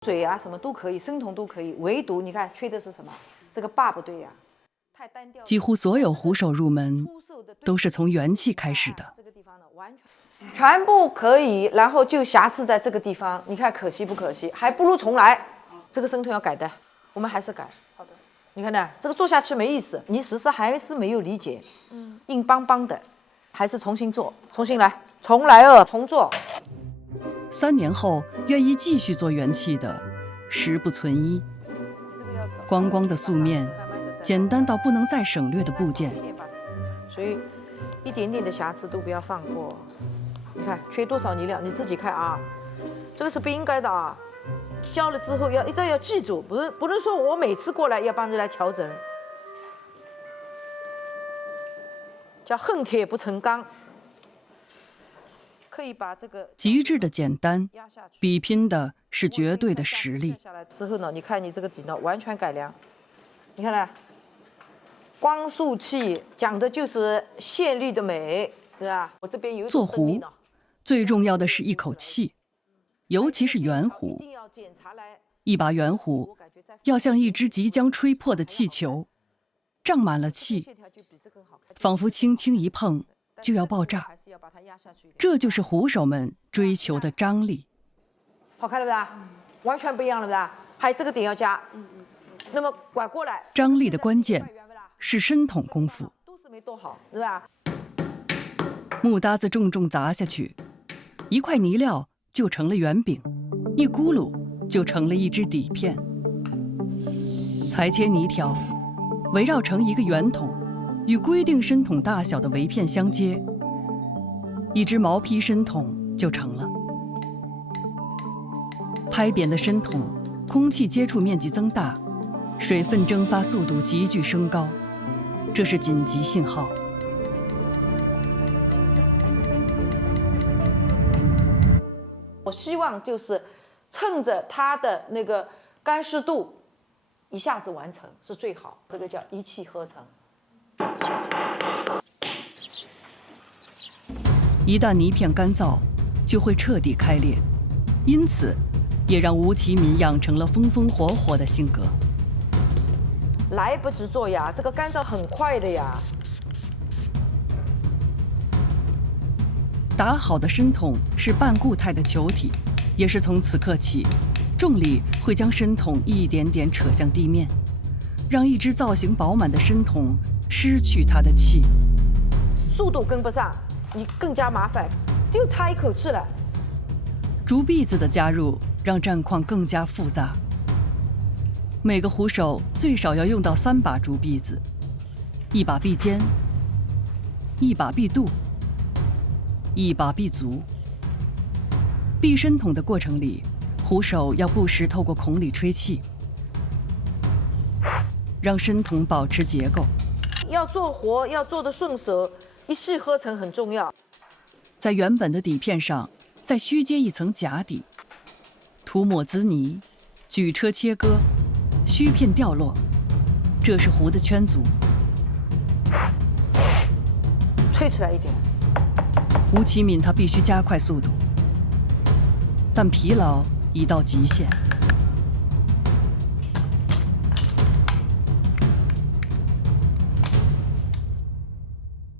嘴啊什么都可以，生酮都可以，唯独你看缺的是什么？这个把不对呀，太单调。几乎所有虎手入门都是从元气开始的。这个地方呢，完全部可以，然后就瑕疵在这个地方，你看可惜不可惜？还不如重来。这个生酮要改的，我们还是改。好的。你看呢，这个做下去没意思，你实施还是没有理解，硬邦邦的，还是重新做，重新来，重来哦，重做。3年后，愿意继续做元气的，实不存一。光光的素面，简单到不能再省略的部件，所以一点点的瑕疵都不要放过。你看缺多少泥料，你自己看啊，这个是不应该的啊。教了之后要一直要记住，不是说我每次过来要帮着来调整，叫恨铁不成钢。可以把这个极致的简单，比拼的是绝对的实力。下来之后呢，你看你这个底呢完全改良，你看呢，光束器讲的就是线率的美，是吧？我这边有做壶最重要的是一口气，尤其是圆壶。一把圆壶要像一只即将吹破的气球，胀满了气，仿佛轻轻一碰就要爆炸。这就是虎手们追求的张力。好看了不啦？完全不一样了不啦？还有这个点要加。那么拐过来，张力的关键是深捅功夫。都是没多好，是吧？木搭子重重砸下去，一块泥料就成了圆饼，一咕噜就成了一只底片。裁切泥条，围绕成一个圆筒，与规定深筒大小的围片相接，一只毛坯深筒就成了。拍扁的深筒，空气接触面积增大，水分蒸发速度急剧升高，这是紧急信号。我希望就是趁着它的那个干湿度，一下子完成是最好，这个叫一气呵成。一旦泥片干燥，就会彻底开裂，因此也让吴其民养成了风风火火的性格。来不及做呀，这个干燥很快的呀。打好的深筒是半固态的球体，也是从此刻起，重力会将深筒一点点扯向地面，让一只造型饱满的深筒失去它的气。速度跟不上，你更加麻烦，就差一口气了。竹篦子的加入让战况更加复杂。每个虎手最少要用到3把竹篦子，一把篦尖，一把篦肚，一把篦足。篦深筒的过程里，虎手要不时透过孔里吹气，让深筒保持结构。要做活，要做得顺手，一气呵成很重要。在原本的底片上再虚接一层假底，涂抹滋泥，举车切割，虚片掉落，这是壶的圈足。吹起来一点。吴其敏他必须加快速度，但疲劳已到极限。